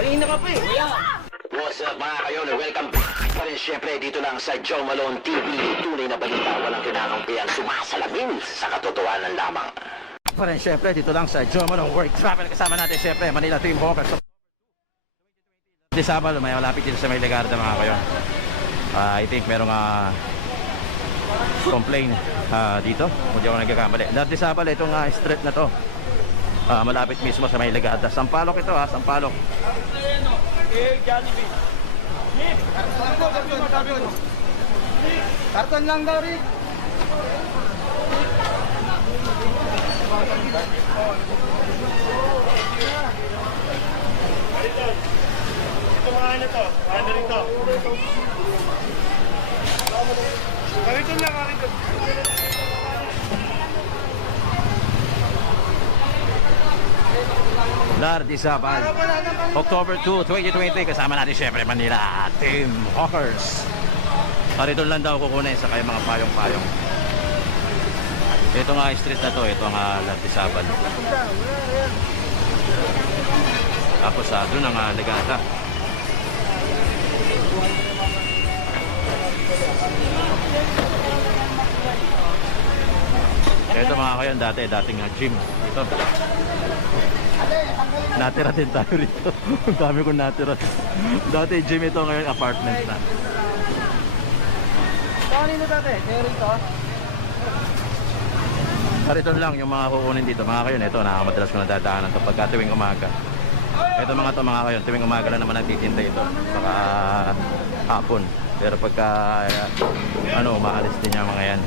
Kanina ka pa eh. What's up mga kayon? Welcome back pa rin syempre dito lang sa Joe Malone TV. Tunay na balita, walang kinakampihan, sumasalamin sa katotohanan lamang. Pa rin syempre dito lang sa Joe Malone World Travel. Kasama natin syempre Manila Team Hawkers. Di Sabado may malapit dito sa may Legarda mga kayon. I think merong complaint dito. Kung di ako nagkakamali. Dati Sabado itong street na to. Malapit mismo sa may Legarda. Sampalok ito Sampalok. Karton lang daw rin. Ito mga ano to? Ano rin to? Kariton lang, kariton. Lardi Sabal, October 2, 2020. Kasama natin syempre Manila Team Hawkers. Parito lang daw kukunin sa kayong mga payong-payong. Ito nga street na to, ito nga Lardi Sabal. Tapos doon ang Legata. Ito mga kayon, dating gym ito. Natira din tayo rito. Ang dami kong natira. Dati gym ito, ngayon apartment na. Kanino dati? Terry to? Parito lang yung mga kukunin dito. Mga kayon, ito nakamadalas ko nadadaanan ito pagka tuwing umaga. Ito mga kayon, tuwing umaga lang naman nagtitinda ito. Baka hapon. Pero pagka umaalis din yung mga yan.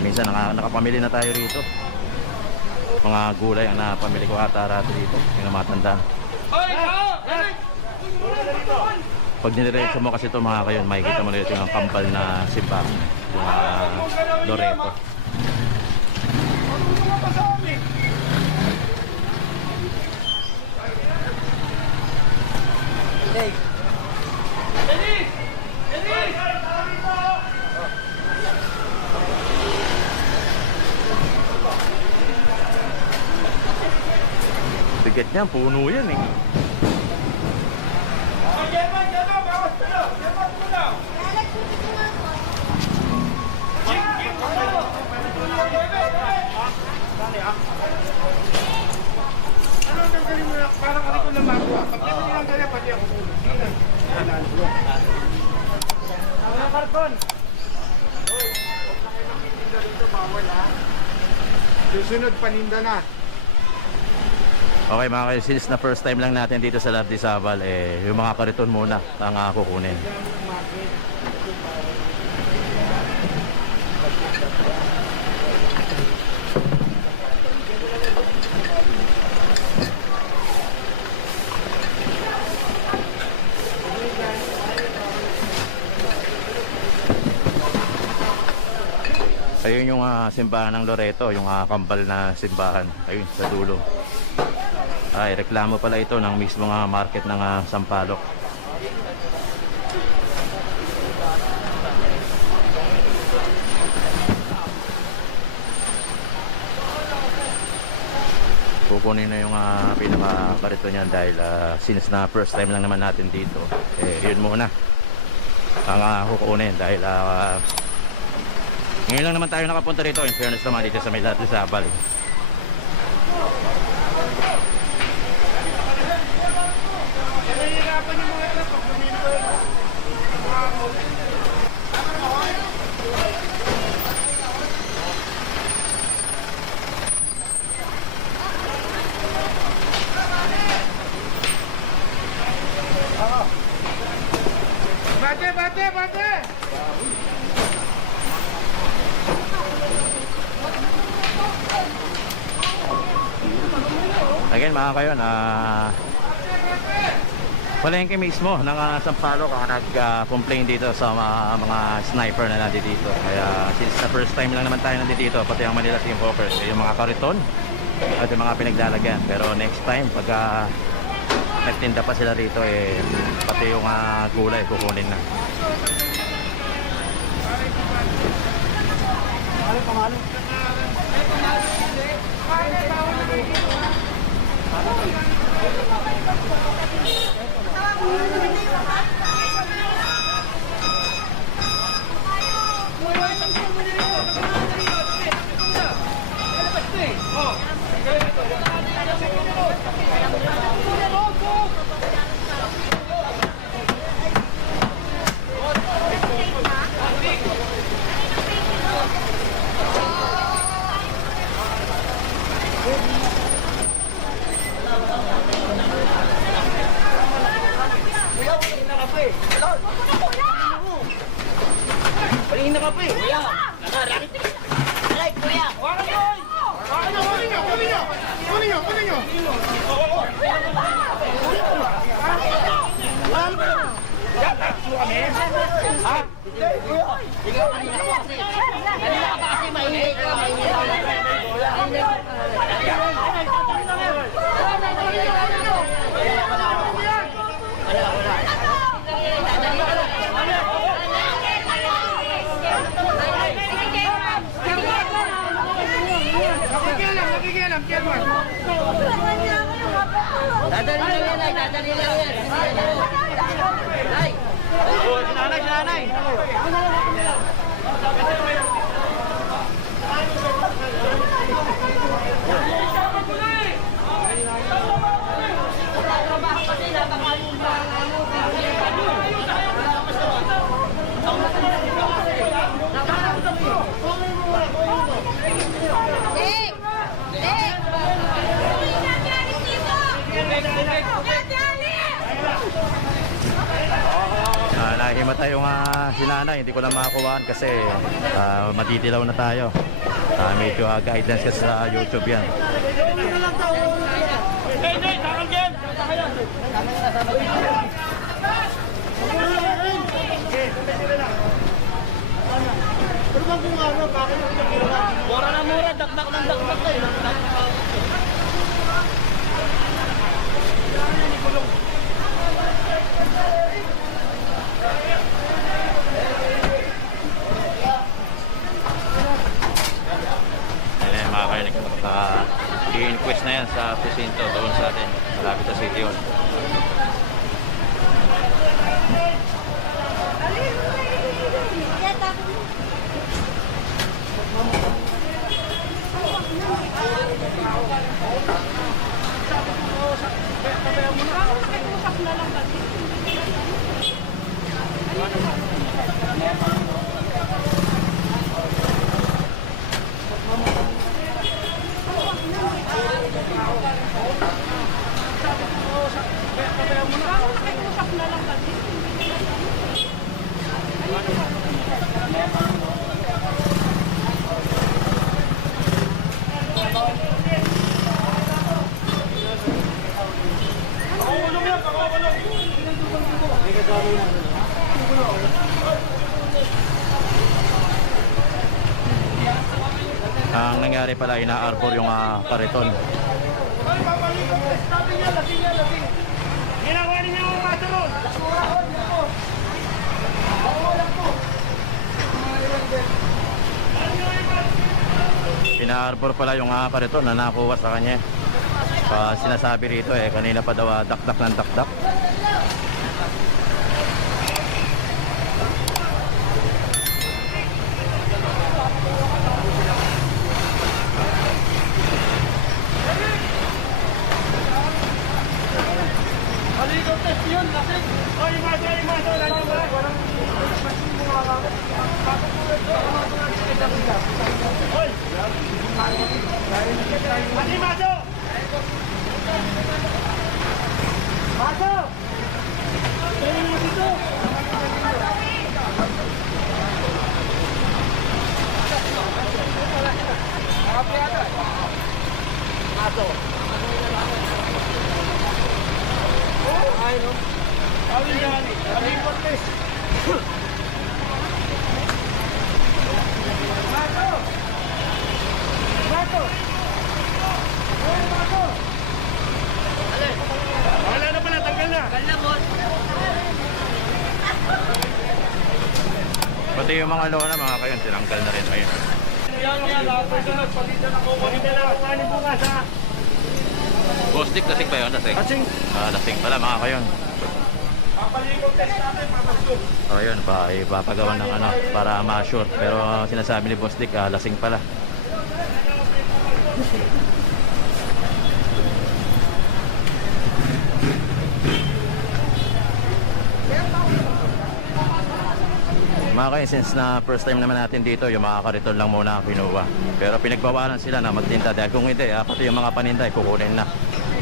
Minsan nakapamili na tayo rito. Mga gulay ang napamili ko ata rito dito. Yung matanda. Pag nirecho mo kasi ito mga kayon, makikita mo na ito yung kampal na simbahan. Yung Loreto. Bigat niya, puno yan eh. Ano ang gagawin mo na? Parang ako lang makuha. Pag ito lang kaya, pati ako. Ang karton. Susunod, paninda na. Okay mga kayo, since na first time lang natin dito sa Lardi Sabal, yung mga kariton muna ang kukunin. Ayun yung simbahan ng Loreto, yung kambal na simbahan. Ayun, sa dulo. Ay, reklamo pala ito ng mismo market ng Sampaloc. Kukunin na yung pinaka-karito niyan dahil since na first time lang naman natin dito, yun muna ang kukunin dahil ngayon lang naman tayo nakapunta rito. In fairness naman dito sa may Lardi Sabal. Nahihirapan yung mga anak pag luminto. Bate! Again mga kayo, palengke mismo ng Sampaloc ang nag-complain dito sa mga sniper na nandito dito. Kaya since the first time lang naman tayo nandito dito, pati ang Manila Team Hawkers, yung mga kariton at yung mga pinaglalagyan. Pero next time pag nagtinda pa sila rito, pati yung gulay kukunin na. Kanina ka pa eh. Kuya. Kunin nyo. Nakikialam, Kelman. Dadali lang yan, ay. Dadali lang yan. Ay. Oh, si nanay. Nahimatay yung si nanay, hindi ko lang makakuhaan kasi matitilaw na tayo. Medyo guidance kasi sa YouTube yan. Mura na mura, dakdak ng dakdak eh. Ayan mga kainig, i-inquest na yan sa presinto doon sa atin, malapit sa City Hall. Ang nangyari pala, ina-arbor yung kariton. Ginawa niyo yung maso ron. Ina-arbor pala yung kariton na nakuha sa kanya. Sinasabi rito kanina pa daw dakdak ng dakdak. Aligo test yun kasi. Oy, maso. Nandiyo ba? Oy! Mati, maso! Maso! Tingin mo dito! Maso. Ay no. Awin dyan. Aligo test. Maso! Maso! Oy, maso! Wala na pala, tanggal na. Kalamot. Pati yung mga lona mga kayon, tinanggal na rin. Ayun. Yan, lahat pa ito nagpalitan ako. Hindi na ako kanin bukas ha. Bostik, lasing ba yun? Lasing? Kasing, Lasing pala mga kayon. papalikot test natin, papasok. So ayun, ipapagawa ng para ma-sure. Pero sinasabi ni Boss Dick, lasing pala. Mga kayo, since na first time naman natin dito, yung mga kariton lang muna ang kinuha. Pero pinagbawalan sila na magtinda dahil kung hindi, pati yung mga paninda kukunin na.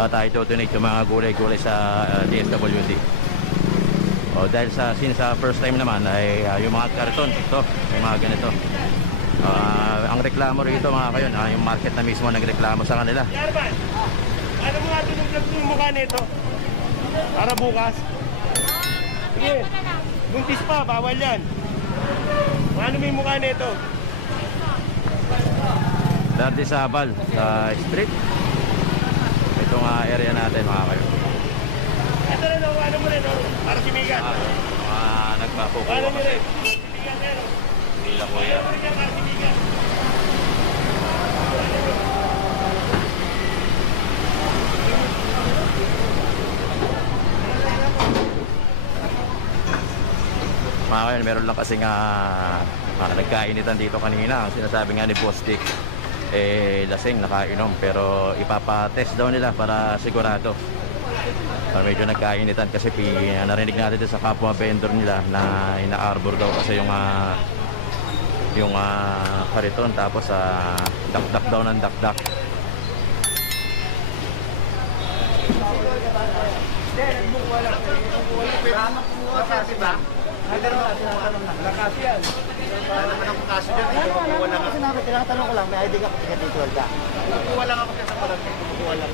Tayo donate yung mga gulay-gulay sa DSWD. O dahil sa first time naman ay yung mga karton ito, yung mga ganito. Ang reklamo rito mga kayon, yung market na mismo nagreklamo sa kanila. Yarman, ano mo nga tulog yung mukha nito? Para bukas. Sige, buntis pa, bawal yan. Ano mo yung mukha nito? Dati sa Abal, sa street. Itong area natin mga kayon. Ito rin, ano mo rin, para simigan. Nagpapukuha Ano mo kasi. rin? Simigan rin. Nila kuya. Ano rin yan, para simigan. Mga kayon, meron lang kasi nga nagkainitan dito kanina. Ang sinasabi nga ni Boss Dick, lasing, nakainom. Pero ipapatest daw nila para sigurado. Medyo nagkainitan kasi narinig natin sa kapwa vendor nila na ina-arbor daw kasi yung kariton, tapos dakdak daw ng dakdak. Tinatanong ko lang, may ID ka pa sa dito wala. Kukuha lang ako sa palag. Kukuha lang.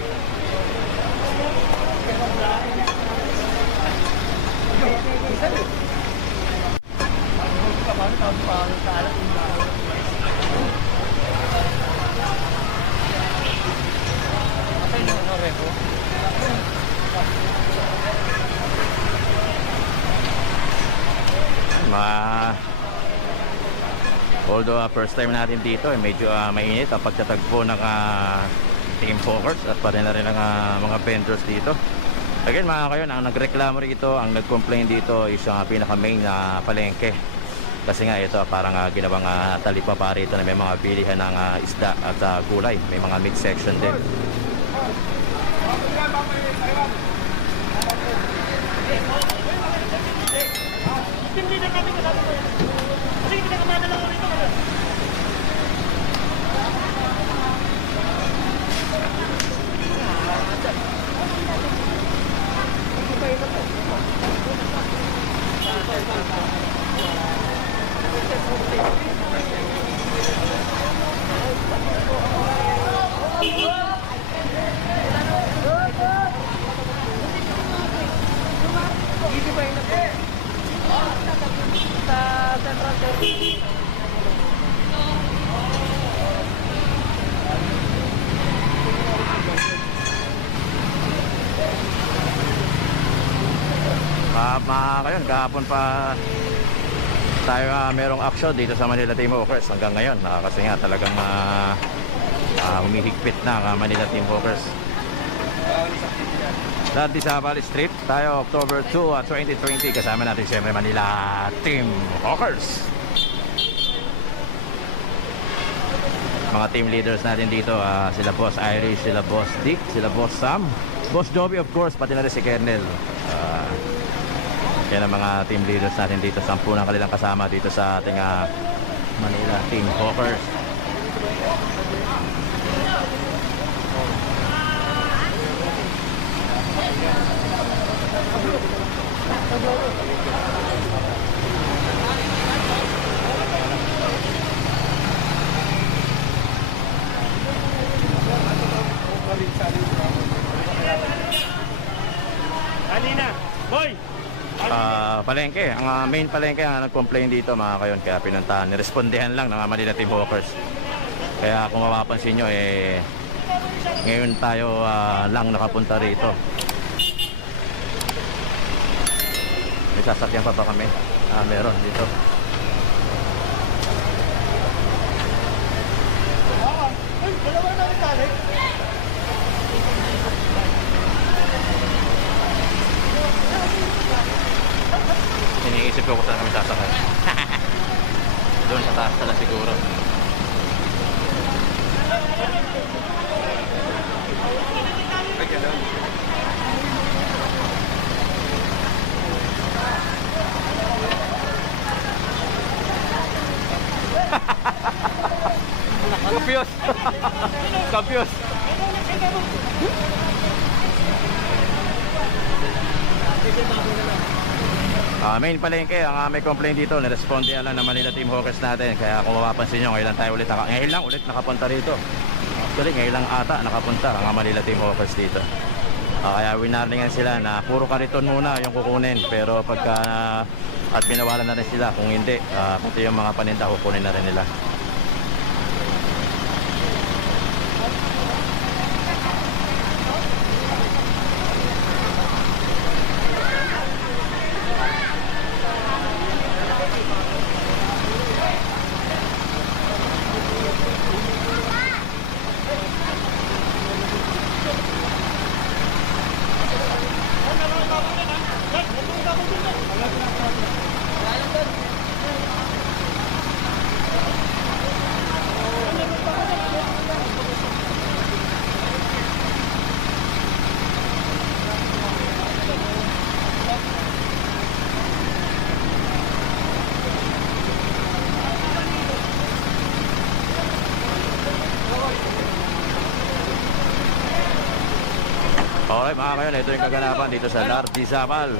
Although first time natin dito, medyo mainit ang pagtatagpo ng Team Focus at pati na rin ang mga vendors dito. Again mga kayon, ang nagreklamo rito, ang nag-complain dito is ang pinaka main na palengke. Kasi nga ito parang ginawang talipapa rito na may mga bilihan ng isda at gulay. May mga meat section din. Hindi na kami kasama ko. Kasi hindi na kamadala ko rito. Mga kayon, kahapon pa tayo merong action dito sa Manila Team Hawkers hanggang ngayon. Kasi nga talagang humihigpit na ang Manila Team Hawkers. Dati sa Valley Street, tayo October 2, 2020. Kasama natin siyempre Manila Team Hawkers. Mga team leaders natin dito, sila Boss Irish, sila Boss Dick, sila Boss Sam, Boss Joby of course, pati na rin si Kernel. Yan ang mga team leaders natin dito. 10 ng kanilang kasama dito sa ating Manila Team Hawkers. Kanina, boy! Palengke, ang main palengke ang nag-complain dito mga kayon, kaya pinuntahan, nirespondihan lang ng Manila Team Hawkers. Kaya kung mapapansin nyo, ngayon tayo lang nakapunta rito. May sasakyan pa ba kami? Meron dito. Ay, dalawa na rin tali. Iniisip ko kung saan kami sasakay. Doon sa taas na siguro. Kapios! Kapios! Main palengke, ang may complaint dito, niresponde lang ng Manila Team Hawkers natin. Kaya kung mapapansin nyo, ngayon lang tayo ulit, ngayon lang ulit nakapunta rito. Actually, ngayon lang ata nakapunta ang Manila Team Hawkers dito. Kaya winarningan sila na puro kariton muna yung kukunin. Pero pagka at binawalan na rin sila, kung hindi, pati yung mga paninda kukunin na rin nila. Alright mga kayon, ito yung kaganapan dito sa Lardi Zapal.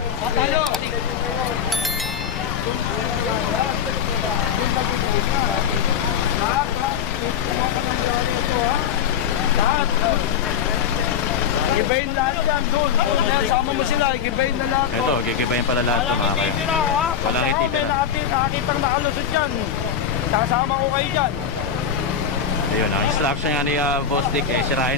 Gibayin lahat yan doon. Sama mo sila, gibayin na lahat. Ito, gigibayin pala lahat ito mga kayon. Walang ititira. Nakakitang nakalusot yan. Kasama ko kayo dyan. Ayun, ang instruction nga ni Boss Dick, sirahin